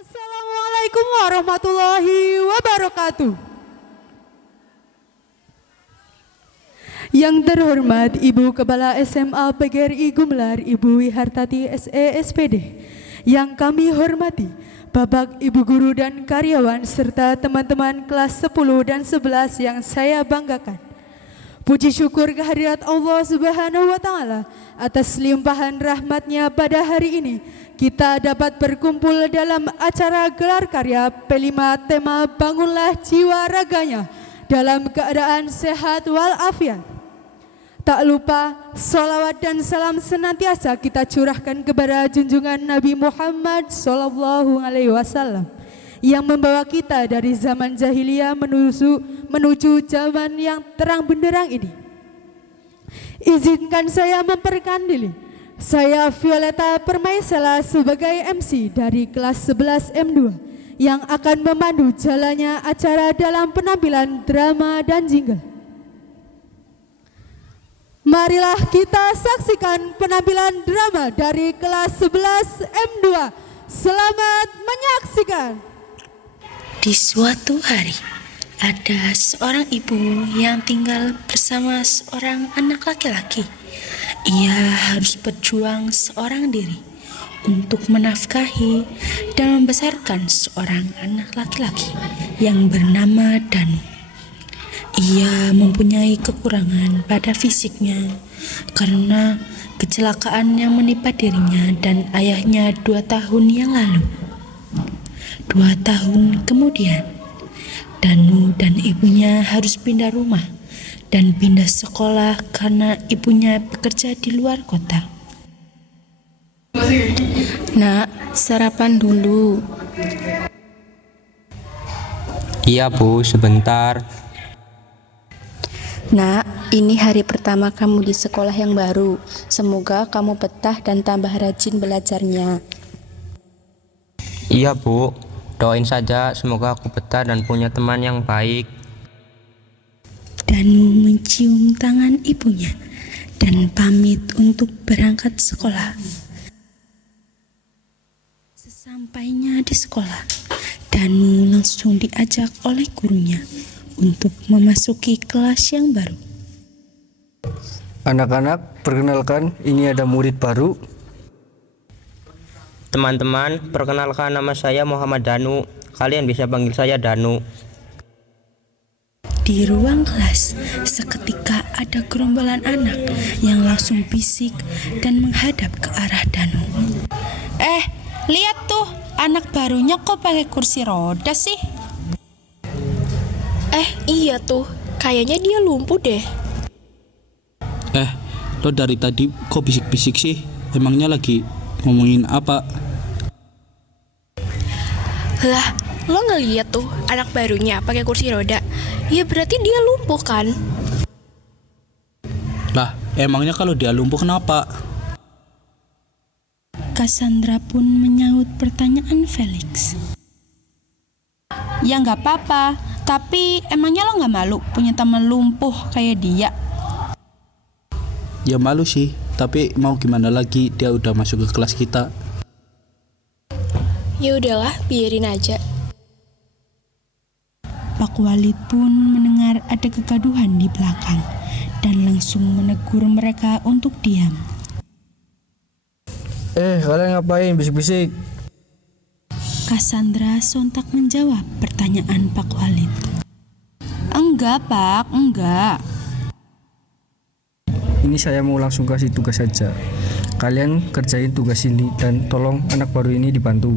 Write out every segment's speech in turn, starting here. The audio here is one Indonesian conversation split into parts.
Assalamualaikum warahmatullahi wabarakatuh. Yang terhormat Ibu Kepala SMA PGRI Gumelar, Ibu Wihartati SE SPD. Yang kami hormati Bapak, Ibu Guru dan karyawan serta teman-teman kelas 10 dan 11 yang saya banggakan. Puji syukur kehadirat Allah Subhanahu wa Ta'ala atas limpahan rahmatnya pada hari ini kita dapat berkumpul dalam acara gelar karya P5 tema Bangunlah Jiwa Raganya dalam keadaan sehat walafiat. Tak lupa sholawat dan salam senantiasa kita curahkan kepada junjungan Nabi Muhammad SAW yang membawa kita dari zaman jahiliyah menuju zaman yang terang benderang ini. Izinkan saya memperkenalkan, saya Violeta Permaisela sebagai MC dari kelas 11 M2 yang akan memandu jalannya acara dalam penampilan drama dan jingle. Marilah kita saksikan penampilan drama dari kelas 11 M2. Selamat menyaksikan. Di suatu hari, ada seorang ibu yang tinggal bersama seorang anak laki-laki. Ia harus berjuang seorang diri untuk menafkahi dan membesarkan seorang anak laki-laki yang bernama Danu. Ia mempunyai kekurangan pada fisiknya karena kecelakaan yang menimpa dirinya dan ayahnya 2 tahun yang lalu. 2 tahun kemudian, Danu dan ibunya harus pindah rumah dan pindah sekolah karena ibunya bekerja di luar kota. Nak, sarapan dulu. Iya Bu, sebentar. Nak, ini hari pertama kamu di sekolah yang baru. Semoga kamu betah dan tambah rajin belajarnya. Iya Bu, doain saja semoga aku betah dan punya teman yang baik. Danu mencium tangan ibunya dan pamit untuk berangkat sekolah. Sesampainya di sekolah, Danu langsung diajak oleh gurunya untuk memasuki kelas yang baru. Anak-anak, perkenalkan, ini ada murid baru. Teman-teman, perkenalkan nama saya Muhammad Danu. Kalian bisa panggil saya Danu. Di ruang kelas, seketika ada gerombolan anak yang langsung bisik dan menghadap ke arah Danu. Lihat tuh, anak barunya kok pakai kursi roda sih? Iya tuh, kayaknya dia lumpuh deh. Lo dari tadi kok bisik-bisik sih? Emangnya lagi ngomongin apa? Lah, lo ngeliat tuh anak barunya pakai kursi roda? Ya berarti dia lumpuh kan? Lah, emangnya kalau dia lumpuh kenapa? Cassandra pun menyaut pertanyaan Felix. Ya nggak apa-apa, tapi emangnya lo nggak malu punya teman lumpuh kayak dia? Ya malu sih, tapi mau gimana lagi, dia udah masuk ke kelas kita. Ya udahlah, biarin aja. Pak Walid pun mendengar ada kegaduhan di belakang dan langsung menegur mereka untuk diam. Kalian ngapain bisik-bisik? Cassandra sontak menjawab pertanyaan Pak Walid. Enggak Pak, enggak. Ini saya mau langsung kasih tugas saja. Kalian kerjain tugas ini dan tolong anak baru ini dibantu.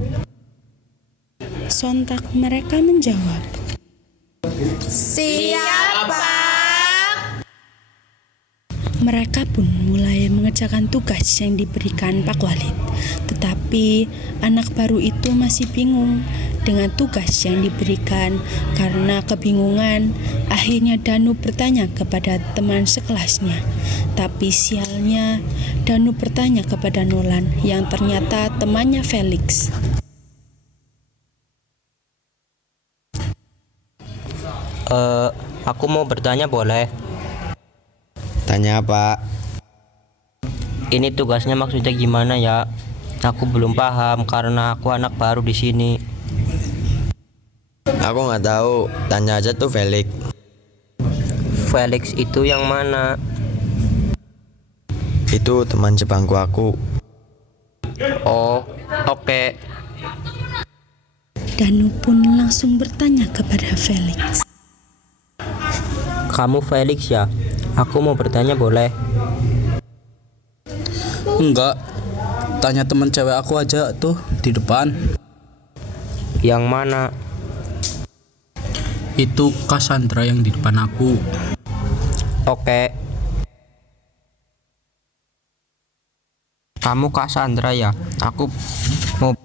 Sontak mereka menjawab. Siap, Pak. Mereka pun mulai mengerjakan tugas yang diberikan Pak Walid. Tetapi anak baru itu masih bingung dengan tugas yang diberikan. Karena kebingungan, akhirnya Danu bertanya kepada teman sekelasnya. Tapi sialnya, Danu bertanya kepada Nolan yang ternyata temannya Felix. Aku mau bertanya boleh? Tanya apa? Ini tugasnya maksudnya gimana ya? Aku belum paham karena aku anak baru di sini. Aku nggak tahu. Tanya aja tuh Felix. Felix itu yang mana? Itu teman sebangku aku. Oh, oke. Danu pun langsung bertanya kepada Felix. Kamu Felix ya? Aku mau bertanya boleh? Enggak. Tanya teman cewek aku aja tuh di depan. Yang mana? Itu Cassandra yang di depan aku. Oke. Kamu Cassandra ya? Aku mau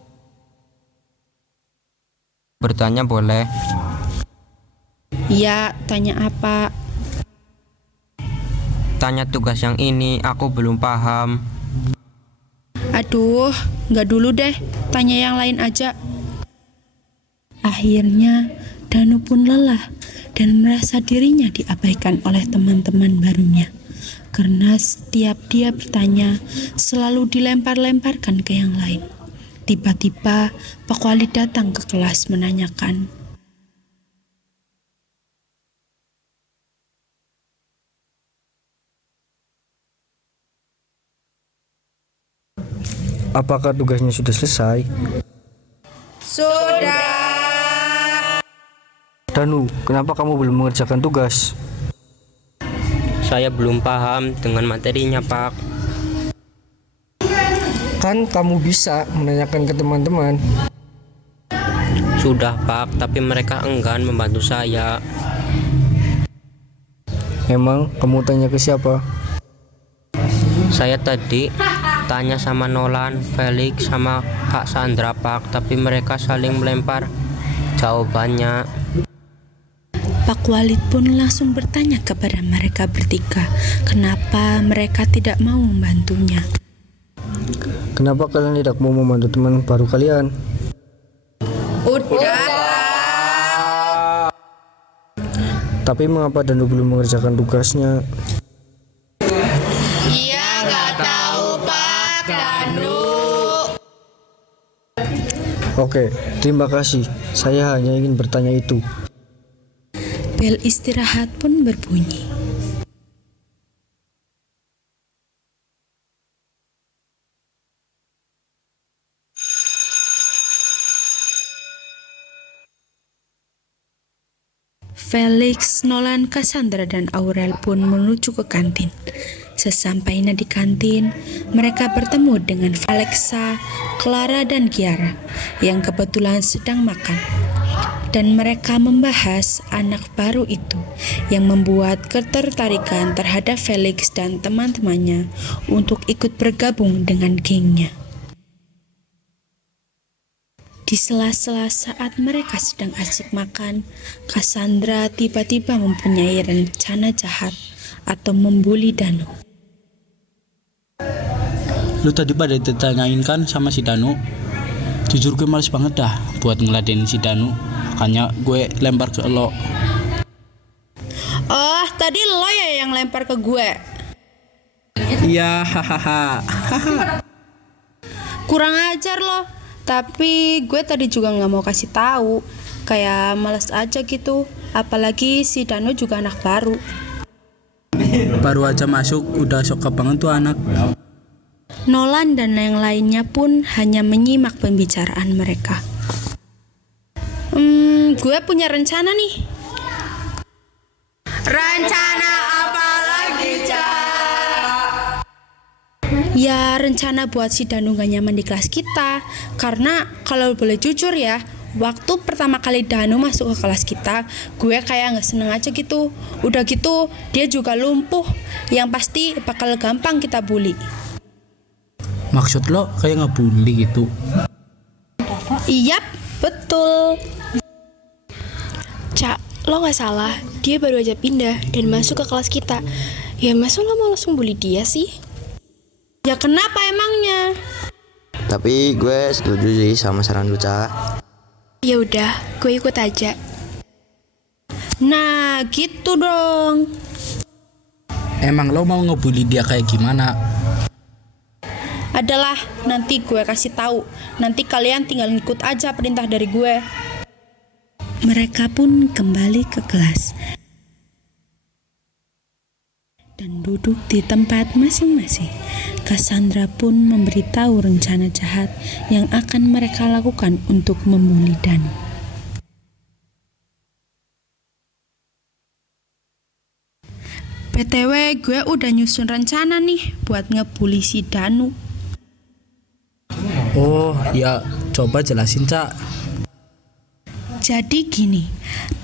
bertanya boleh? Ya, tanya apa? Tanya tugas yang ini, aku belum paham. Aduh, nggak dulu deh. Tanya yang lain aja. Akhirnya Danu pun lelah dan merasa dirinya diabaikan oleh teman-teman barunya. Karena setiap dia bertanya, selalu dilempar-lemparkan ke yang lain. Tiba-tiba Pak Wali datang ke kelas menanyakan, Apakah tugasnya sudah selesai? Sudah. Danu, kenapa kamu belum mengerjakan tugas? Saya belum paham dengan materinya, Pak. Kan kamu bisa menanyakan ke teman-teman. Sudah, Pak, tapi mereka enggan membantu saya. Emang kamu tanya ke siapa? Saya tadi tanya sama Nolan, Felix, sama Kak Sandra, Pak, tapi mereka saling melempar jawabannya. Pak Walid pun langsung bertanya kepada mereka bertiga, kenapa mereka tidak mau membantunya. Kenapa kalian tidak mau membantu teman baru kalian? Udah. Tapi mengapa Danu belum mengerjakan tugasnya? Iya, nggak tahu Pak Danu. Oke, terima kasih. Saya hanya ingin bertanya itu. Bel istirahat pun berbunyi. Felix, Nolan, Cassandra, dan Aurel pun menuju ke kantin. Sesampainya di kantin, mereka bertemu dengan Alexa, Clara, dan Kiara yang kebetulan sedang makan. Dan mereka membahas anak baru itu yang membuat ketertarikan terhadap Felix dan teman-temannya untuk ikut bergabung dengan gengnya. Di sela-sela saat mereka sedang asik makan, Cassandra tiba-tiba mempunyai rencana jahat atau membuli Danu. Lu tadi pada ditanyain kan sama si Danu? Jujur gue males banget dah buat ngeladenin si Danu. Makanya gue lempar ke lo. Oh, tadi lo ya yang lempar ke gue. Iya, hahaha. Kurang ajar lo. Tapi gue tadi juga nggak mau kasih tahu. Kayak males aja gitu. Apalagi si Danu juga anak baru. Baru aja masuk udah suka banget tuh anak. Nolan dan yang lainnya pun hanya menyimak pembicaraan mereka. Gue punya rencana nih. Rencana apa lagi, Cak? Ya rencana buat si Danu gak nyaman di kelas kita. Karena kalau boleh jujur ya, waktu pertama kali Danu masuk ke kelas kita, gue kayak gak seneng aja gitu. Udah gitu dia juga lumpuh, yang pasti bakal gampang kita bully. Maksud lo kayak ngebully gitu? Iyap, betul. Cak, lo gak salah. Dia baru aja pindah dan masuk ke kelas kita. Ya masa lo mau langsung bully dia sih? Ya kenapa emangnya? Tapi gue setuju sih sama saran lu, Ca. Ya udah, gue ikut aja. Nah, gitu dong. Emang lo mau ngebully dia kayak gimana? Adalah nanti gue kasih tahu. Nanti kalian tinggal ikut aja perintah dari gue. Mereka pun kembali ke kelas dan duduk di tempat masing-masing. Cassandra pun memberitahu rencana jahat yang akan mereka lakukan untuk membuli Danu. BTW, gue udah nyusun rencana nih buat ngebully si Danu. Oh ya, coba jelasin Cak. Jadi gini,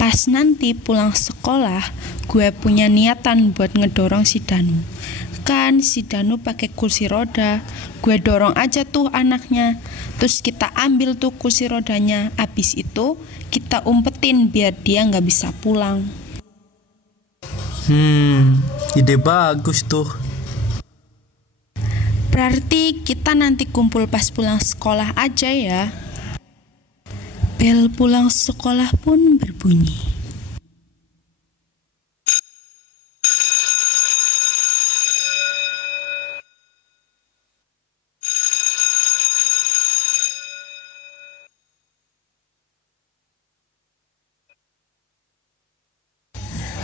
pas nanti pulang sekolah, gue punya niatan buat ngedorong si Danu. Kan si Danu pakai kursi roda, gue dorong aja tuh anaknya. Terus kita ambil tuh kursi rodanya, abis itu kita umpetin biar dia nggak bisa pulang. Ide bagus tuh. Berarti kita nanti kumpul pas pulang sekolah aja ya. Bel pulang sekolah pun berbunyi.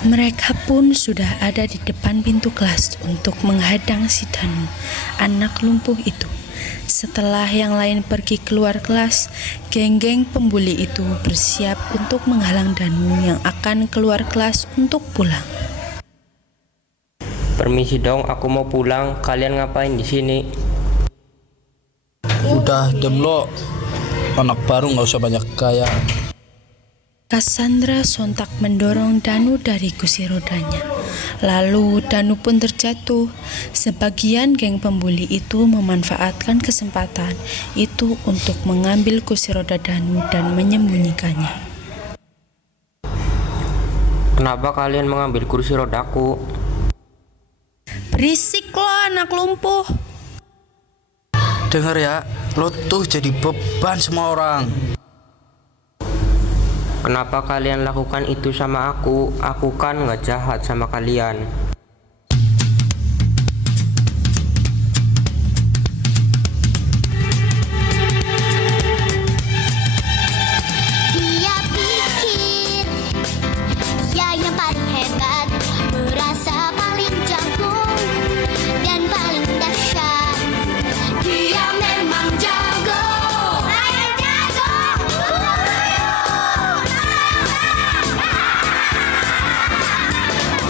Mereka pun sudah ada di depan pintu kelas untuk menghadang si Danu, anak lumpuh itu. Setelah yang lain pergi keluar kelas, geng-geng pembuli itu bersiap untuk menghalang Danu yang akan keluar kelas untuk pulang. Permisi dong, aku mau pulang. Kalian ngapain di sini? Udah dem lo. Anak baru nggak usah banyak gaya. Cassandra sontak mendorong Danu dari kursi rodanya. Lalu Danu pun terjatuh. Sebagian geng pembuli itu memanfaatkan kesempatan itu untuk mengambil kursi roda Danu dan menyembunyikannya. Kenapa kalian mengambil kursi rodaku? Berisik lo anak lumpuh. Dengar ya, lo tuh jadi beban semua orang. Kenapa kalian lakukan itu sama aku? Aku kan gak jahat sama kalian. Dia pikir dia yang paling hebat, merasa paling jago dan paling dahsyat. Dia memang jago. Saya jago.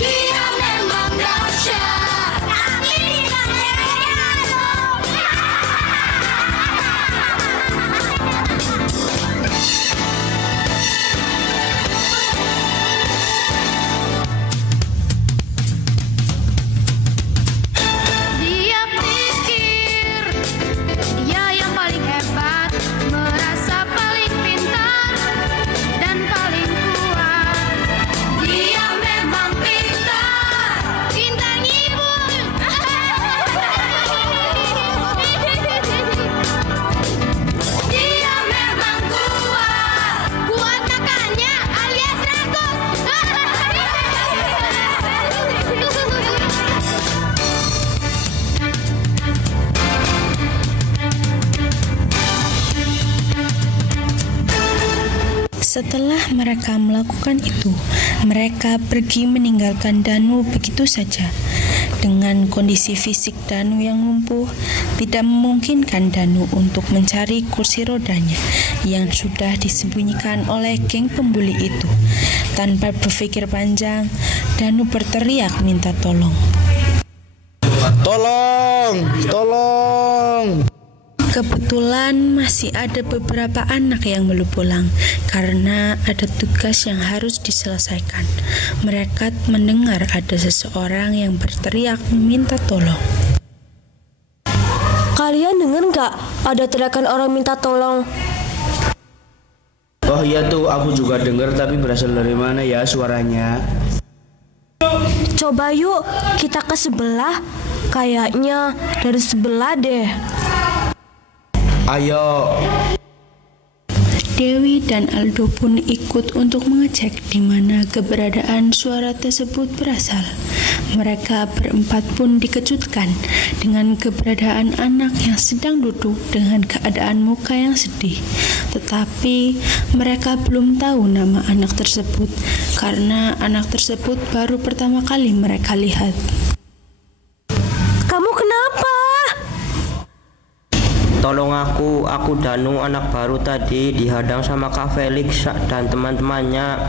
Dia memang dahsyat. Tapi dia jago. Dia pikir dia yang paling hebat, merasa paling pintar dan paling kuat. Dia memang pintar, pintar ngibul. Dia memang kuat, kuat makannya alias rakus. Setelah mereka melakukan itu, mereka pergi meninggalkan Danu begitu saja. Dengan kondisi fisik Danu yang lumpuh, tidak memungkinkan Danu untuk mencari kursi rodanya yang sudah disembunyikan oleh geng pembuli itu. Tanpa berpikir panjang, Danu berteriak minta tolong. Tolong, tolong. Kebetulan masih ada beberapa anak yang belum pulang karena ada tugas yang harus diselesaikan. Mereka mendengar ada seseorang yang berteriak meminta tolong. Kalian dengar nggak ada teriakan orang minta tolong? Oh iya tuh, aku juga dengar, tapi berasal dari mana ya suaranya? Coba yuk kita ke sebelah. Kayaknya dari sebelah deh. Ayo. Dewi dan Aldo pun ikut untuk mengecek di mana keberadaan suara tersebut berasal. Mereka berempat pun dikejutkan dengan keberadaan anak yang sedang duduk dengan keadaan muka yang sedih. Tetapi mereka belum tahu nama anak tersebut karena anak tersebut baru pertama kali mereka lihat. Kamu kenapa? Tolong aku Danu, anak baru tadi dihadang sama Kak Felix dan teman-temannya.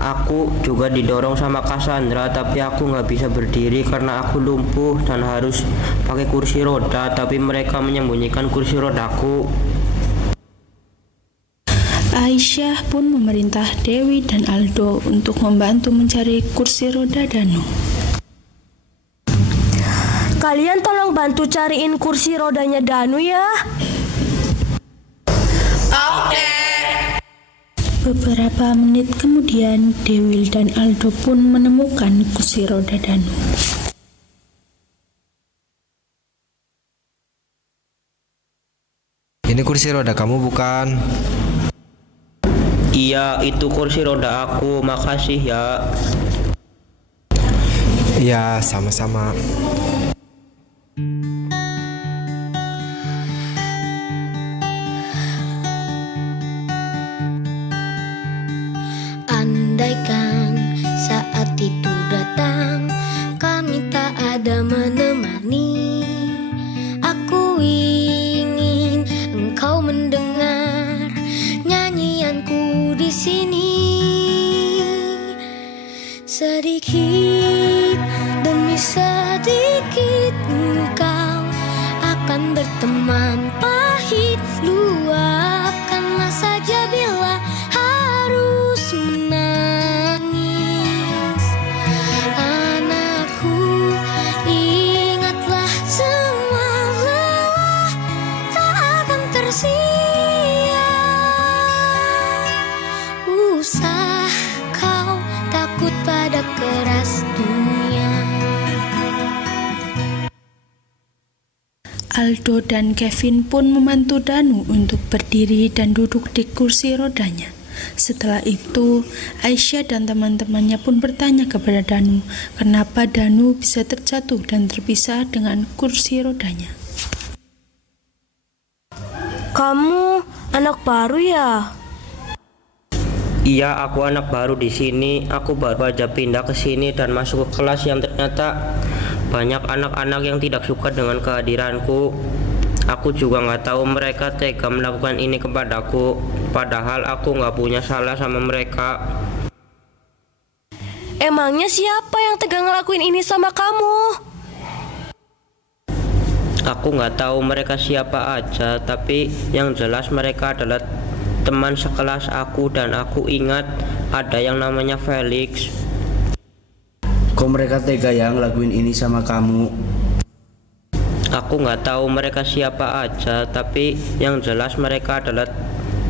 Aku juga didorong sama Kak Sandra, tapi aku nggak bisa berdiri karena aku lumpuh dan harus pakai kursi roda, tapi mereka menyembunyikan kursi rodaku. Aisyah pun memerintah Dewi dan Aldo untuk membantu mencari kursi roda Danu. Kalian tolong bantu cariin kursi rodanya Danu ya. Oke. Beberapa menit kemudian, Dewi dan Aldo pun menemukan kursi roda Danu. Ini kursi roda kamu bukan? Iya, itu kursi roda aku, makasih ya. Iya, sama-sama. Andaikan saat itu datang, kami tak ada menemani. Aku ingin engkau mendengar nyanyianku di sini. Sedikit demi sedikit engkau akan berteman pahit. Luapkanlah saja bila harus menangis. Anakku, ingatlah semua lelah tak akan tersia. Usah kau takut pada keras dunia. Aldo dan Kevin pun membantu Danu untuk berdiri dan duduk di kursi rodanya. Setelah itu, Aisyah dan teman-temannya pun bertanya kepada Danu, kenapa Danu bisa terjatuh dan terpisah dengan kursi rodanya. Kamu anak baru ya? Iya, aku anak baru di sini. Aku baru aja pindah ke sini dan masuk ke kelas yang ternyata banyak anak-anak yang tidak suka dengan kehadiranku. Aku juga nggak tahu mereka tega melakukan ini kepadaku, padahal aku nggak punya salah sama mereka. Emangnya siapa yang tega ngelakuin ini sama kamu? Aku nggak tahu mereka siapa aja, tapi yang jelas mereka adalah teman sekelas aku dan aku ingat ada yang namanya Felix. Kok mereka tega ya ngelakuin ini sama kamu? Aku nggak tahu mereka siapa aja, tapi yang jelas mereka adalah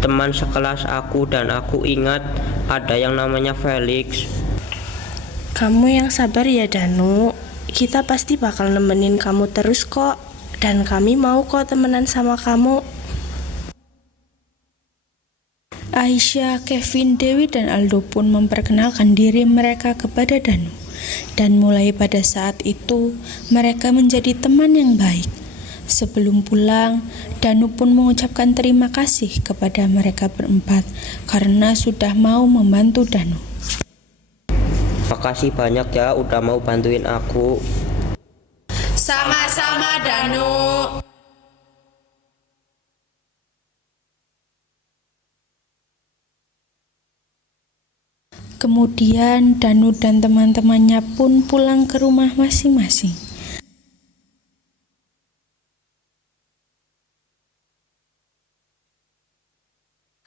teman sekelas aku dan aku ingat ada yang namanya Felix. Kamu yang sabar ya Danu. Kita pasti bakal nemenin kamu terus kok. Dan kami mau kok temenan sama kamu. Aisyah, Kevin, Dewi, dan Aldo pun memperkenalkan diri mereka kepada Danu. Dan mulai pada saat itu, mereka menjadi teman yang baik. Sebelum pulang, Danu pun mengucapkan terima kasih kepada mereka berempat karena sudah mau membantu Danu. Makasih banyak ya udah mau bantuin aku. Sama-sama Danu. Kemudian Danu dan teman-temannya pun pulang ke rumah masing-masing.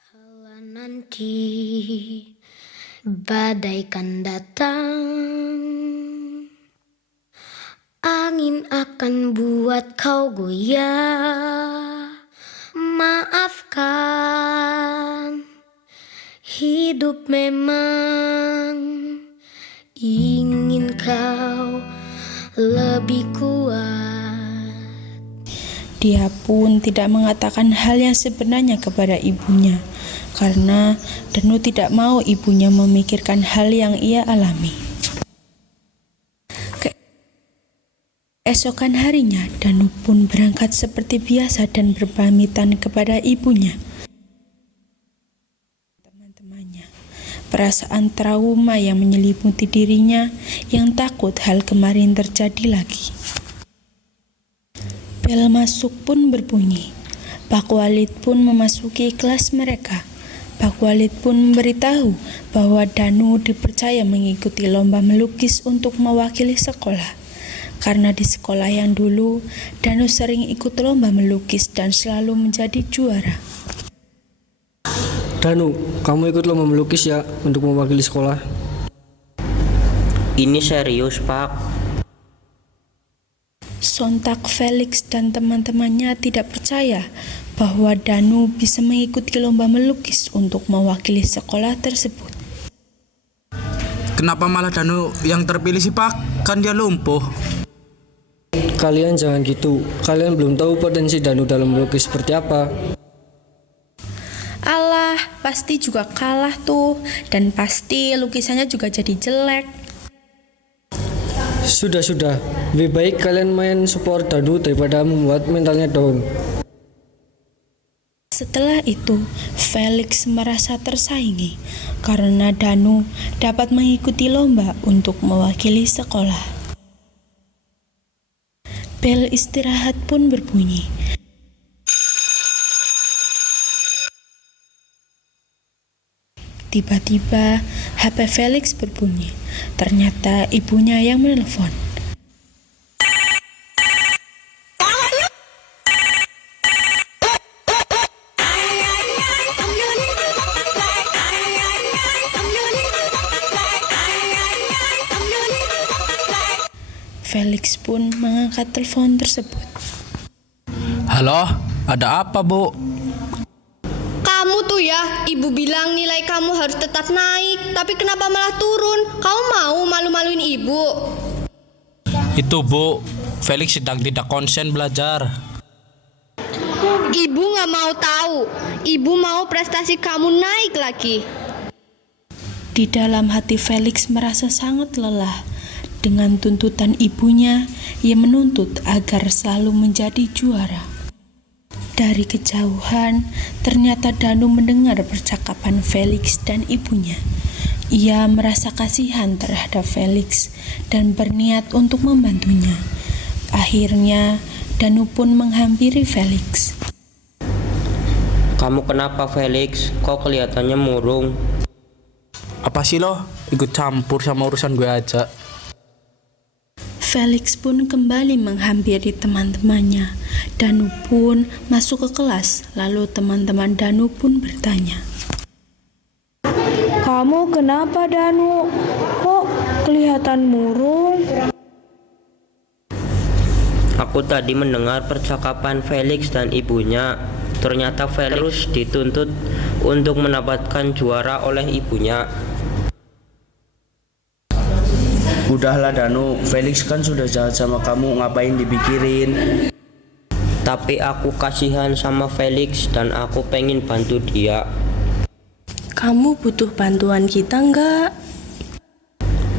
Kala nanti badai kan datang, angin akan buat kau goyah. Maafkan, hidup memang ingin kau lebih kuat. Dia pun tidak mengatakan hal yang sebenarnya kepada ibunya. karena Danu tidak mau ibunya memikirkan hal yang ia alami. Keesokan harinya, Danu pun berangkat seperti biasa dan berpamitan kepada ibunya. Teman-temannya, perasaan trauma yang menyelimuti dirinya, yang takut hal kemarin terjadi lagi. Bel masuk pun berbunyi. Pak Walid pun memasuki kelas mereka. Pak Walid pun memberitahu bahwa Danu dipercaya mengikuti lomba melukis untuk mewakili sekolah. Karena di sekolah yang dulu, Danu sering ikut lomba melukis dan selalu menjadi juara. Danu, kamu ikut lomba melukis ya untuk mewakili sekolah? Ini serius, Pak. Sontak Felix dan teman-temannya tidak percaya bahwa Danu bisa mengikuti lomba melukis untuk mewakili sekolah tersebut. Kenapa malah Danu yang terpilih sih, Pak? Kan dia lumpuh. Kalian jangan gitu. Kalian belum tahu potensi Danu dalam melukis seperti apa. Alah, pasti juga kalah tuh. Dan pasti lukisannya juga jadi jelek. Sudah, lebih baik kalian main support Danu daripada membuat mentalnya down. Setelah itu, Felix merasa tersaingi karena Danu dapat mengikuti lomba untuk mewakili sekolah. Bel istirahat pun berbunyi. Tiba-tiba, HP Felix berbunyi. Ternyata ibunya yang menelpon. Felix pun mengangkat telepon tersebut. Halo, ada apa, Bu? Kamu tuh ya, ibu bilang nilai kamu harus tetap naik, tapi kenapa malah turun? Kamu mau malu-maluin ibu? Itu, Bu, Felix sedang tidak konsen belajar. Ibu gak mau tahu. Ibu mau prestasi kamu naik lagi. Di dalam hati Felix merasa sangat lelah. Dengan tuntutan ibunya, ia menuntut agar selalu menjadi juara. Dari kejauhan, ternyata Danu mendengar percakapan Felix dan ibunya. Ia merasa kasihan terhadap Felix dan berniat untuk membantunya. Akhirnya, Danu pun menghampiri Felix. Kamu kenapa, Felix? Kok kelihatannya murung? Apa sih lo? Ikut campur sama urusan gue aja. Felix pun kembali menghampiri teman-temannya. Danu pun masuk ke kelas, lalu teman-teman Danu pun bertanya. Kamu kenapa, Danu? Kok kelihatan murung? Aku tadi mendengar percakapan Felix dan ibunya. Ternyata Felix dituntut untuk mendapatkan juara oleh ibunya. Udahlah Danu, Felix kan sudah jahat sama kamu, ngapain dipikirin? Tapi aku kasihan sama Felix dan aku pengen bantu dia. Kamu butuh bantuan kita nggak?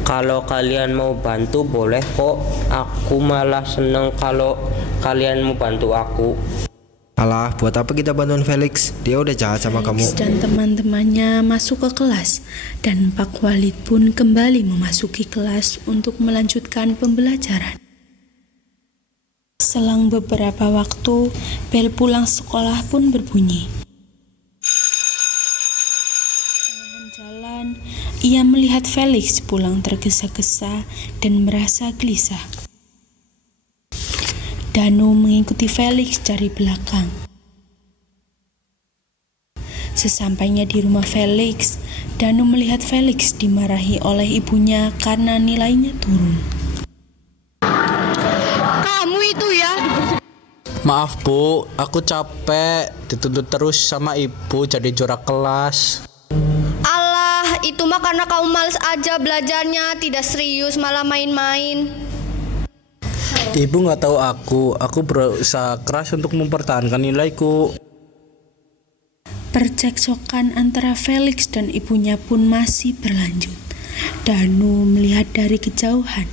Kalau kalian mau bantu boleh kok. Aku malah seneng kalau kalian mau bantu aku. Alah, buat apa kita bantuin Felix? Dia udah jahat sama kamu. Felix dan teman-temannya masuk ke kelas, dan Pak Walid pun kembali memasuki kelas untuk melanjutkan pembelajaran. Selang beberapa waktu, bel pulang sekolah pun berbunyi. Tengah jalan, ia melihat Felix pulang tergesa-gesa dan merasa gelisah. Danu mengikuti Felix dari belakang. Sesampainya di rumah Felix, Danu melihat Felix dimarahi oleh ibunya karena nilainya turun. Kamu itu ya. Maaf, Bu, aku capek dituntut terus sama ibu jadi juara kelas. Alah, itu mah karena kamu males aja belajarnya, tidak serius malah main-main. Ibu nggak tahu aku berusaha keras untuk mempertahankan nilaiku. Percekcokan antara Felix dan ibunya pun masih berlanjut. Danu melihat dari kejauhan.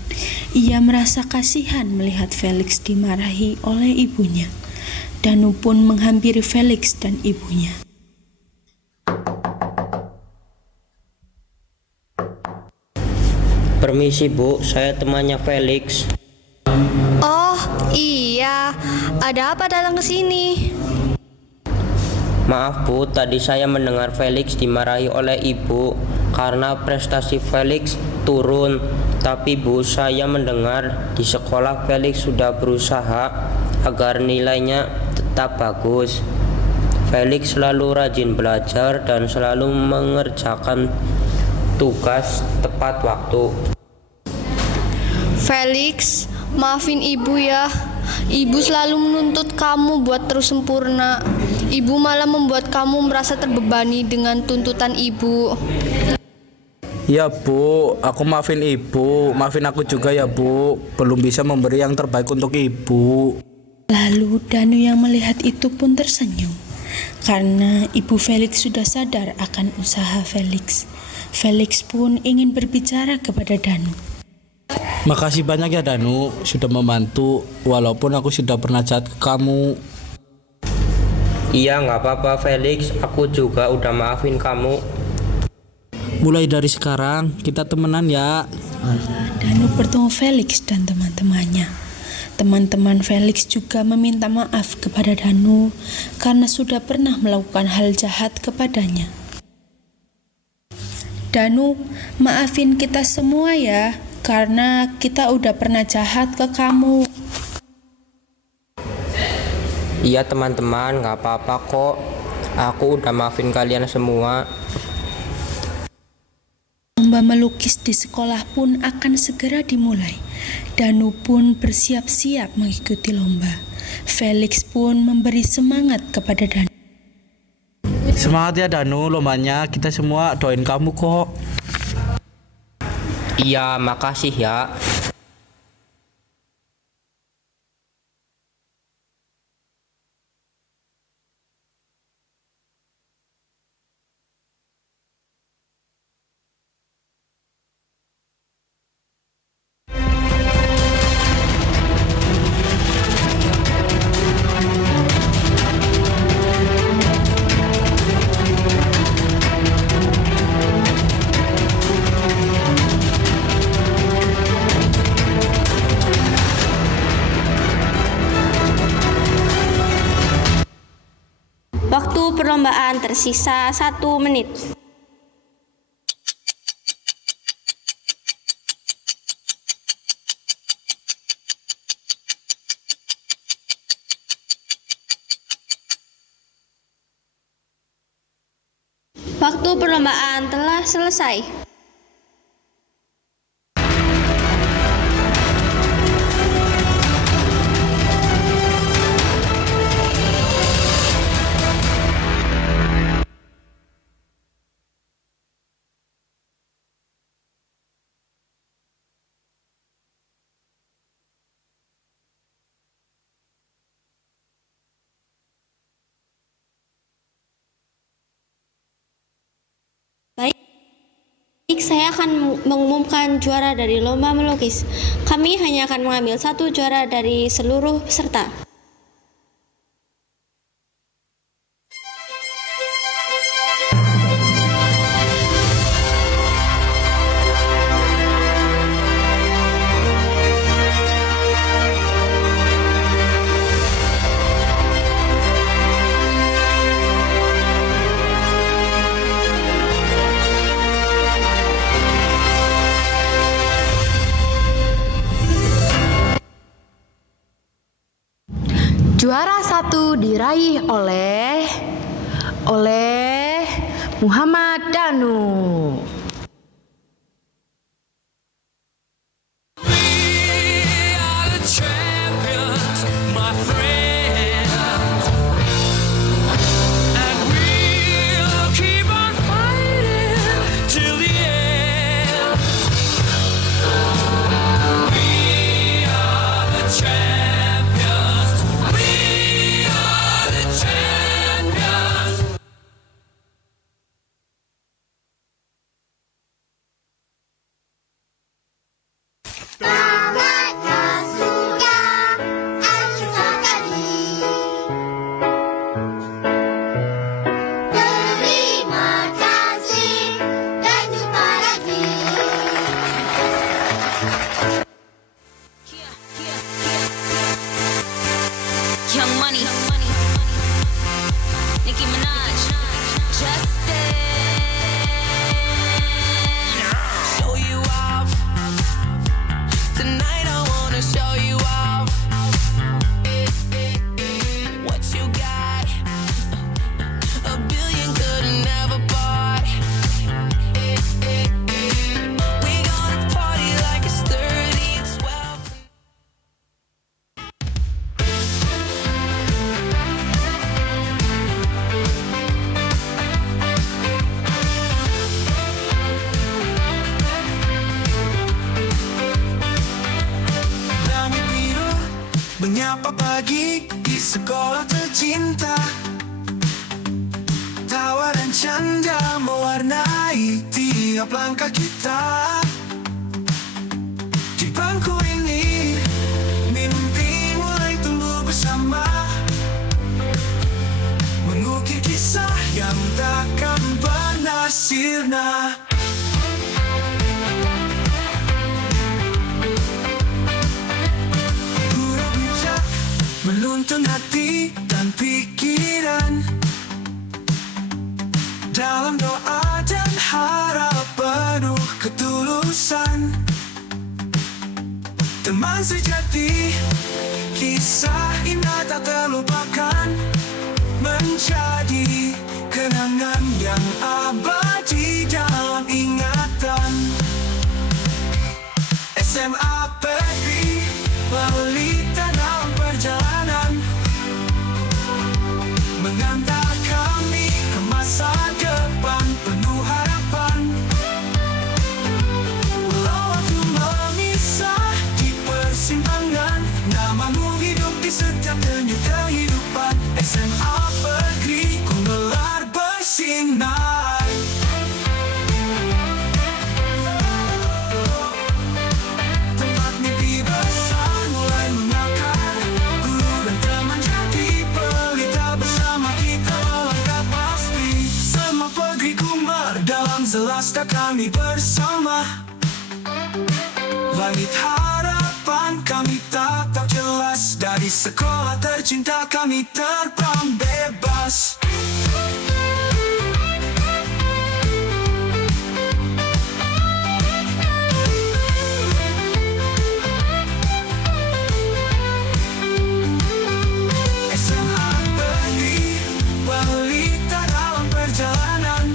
Ia merasa kasihan melihat Felix dimarahi oleh ibunya. Danu pun menghampiri Felix dan ibunya. Permisi Bu, saya temannya Felix. Oh, iya. Ada apa datang ke sini? Maaf Bu, tadi saya mendengar Felix dimarahi oleh ibu karena prestasi Felix turun. Tapi Bu, saya mendengar di sekolah Felix sudah berusaha agar nilainya tetap bagus. Felix selalu rajin belajar dan selalu mengerjakan tugas tepat waktu. Felix, maafin ibu ya. Ibu selalu menuntut kamu buat terus sempurna. Ibu malah membuat kamu merasa terbebani dengan tuntutan ibu. Ya Bu, aku maafin ibu. Maafin aku juga ya Bu. Belum bisa memberi yang terbaik untuk ibu. Lalu Danu yang melihat itu pun tersenyum. Karena ibu Felix sudah sadar akan usaha Felix. Felix pun ingin berbicara kepada Danu. Makasih banyak ya Danu, sudah membantu. Walaupun aku sudah pernah jahat ke kamu. Iya, nggak apa-apa Felix. Aku juga udah maafin kamu. Mulai dari sekarang kita temenan ya. Danu bertemu Felix dan teman-temannya. Teman-teman Felix juga meminta maaf kepada Danu karena sudah pernah melakukan hal jahat kepadanya. Danu, maafin kita semua ya, karena kita udah pernah jahat ke kamu. Iya teman-teman, nggak apa-apa kok. Aku udah maafin kalian semua. Lomba melukis di sekolah pun akan segera dimulai. Danu pun bersiap-siap mengikuti lomba. Felix pun memberi semangat kepada Danu. Semangat ya Danu, lombanya kita semua doain kamu kok. Iya, makasih ya. Waktu perlombaan tersisa 1 menit. Waktu perlombaan telah selesai. Baik, saya akan mengumumkan juara dari lomba melukis. Kami hanya akan mengambil 1 juara dari seluruh peserta. Juara 1 diraih oleh Muhammad Danu. Beberapa pagi di sekolah tercinta, tawa dan canda mewarnai tiap langkah kita. Di bangku ini, mimpi mulai tumbuh bersama, mengukir kisah yang takkan pernah sirna. Guru bijak menuntun hati dan pikiran, dalam doa dan harap penuh ketulusan. Teman sejati, kisah indah tak terlupakan, menjadi kenangan yang abadi dalam ingatan. SMA Pegri, balita dalam perjalanan, mengantar kami ke masa depan penuh harapan. Walau waktu memisah di persimpangan, namamu hidup di setiap denyut kehidupan. SMA Pegri, ku gelar bersinar. Tempat mimpi besar mulai mengakar, guru dan teman jadi pelita bersama kita melangkah pasti. SMA Pegri kumar dalam selasta kami bersama, langit harapan kami tatap jelas, dari sekolah tercinta kami terbang bebas. SMA Pegri, balita dalam perjalanan,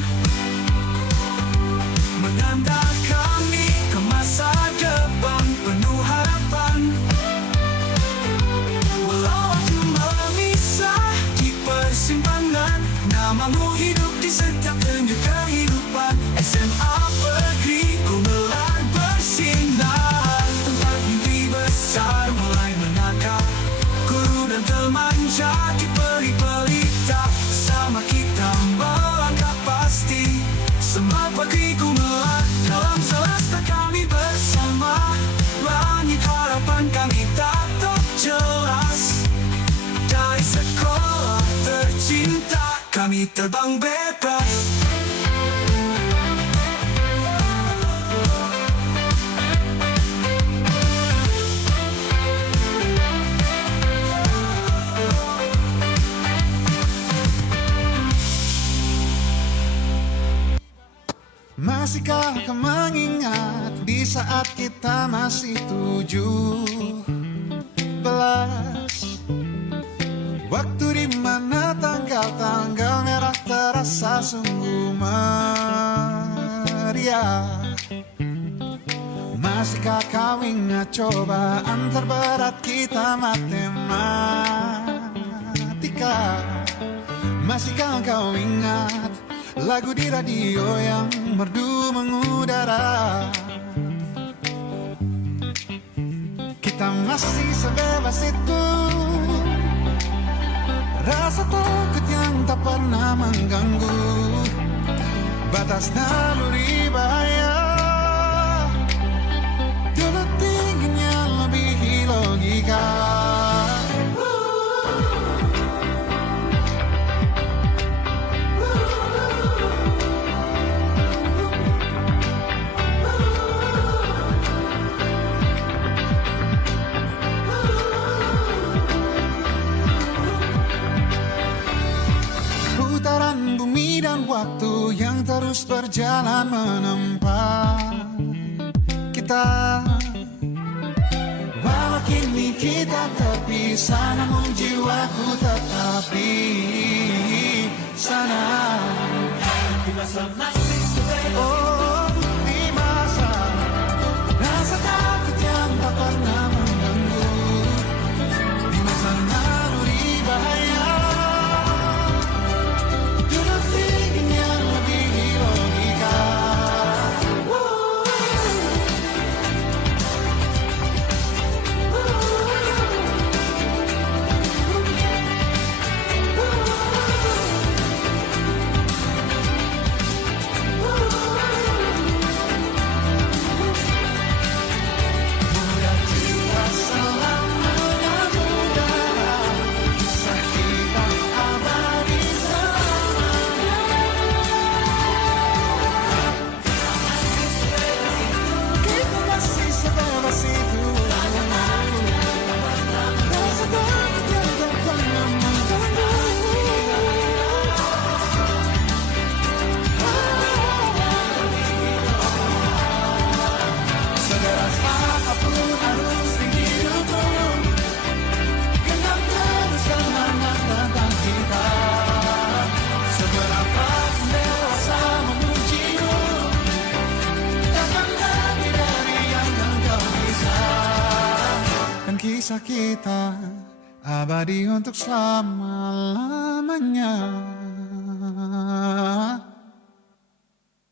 mengantar kami ke masa depan penuh harapan. Walau waktu memisah di persimpangan, namamu hidup di setiap denyut kehidupan. SMA Pegri, ku gelar bersinar. Tempat mimpi besar mulai menakar, guru dan teman jadi peri pelita bersama kita melangkah pasti. SMA Pegri ku gelar dalam selasta kami bersama, langit harapan kami tatap jelas, dari sekolah tercinta kami terbang bebas. Masihkah kau mengingat di saat kita masih 17, waktu di mana tanggal-tanggal merah terasa sungguh meriah. Masihkah kau ingat cobaan terberat kita matematika? Masihkah kau ingat lagu di radio yang merdu mengudara? Kita masih sebebas itu, rasa takut yang tak pernah mengganggu batas naluri bahaya. Dulu tingginya lebih logika. Putaran bumi dan waktu yang terus berjalan menempa kita. Walau kini kita terpisah, namun jiwaku tetap di sana. Di masa masih oh, di masa rasa takut yang tak pernah mengganggu, di masa naluri bahaya. kisah kita abadi untuk selama-lamanya.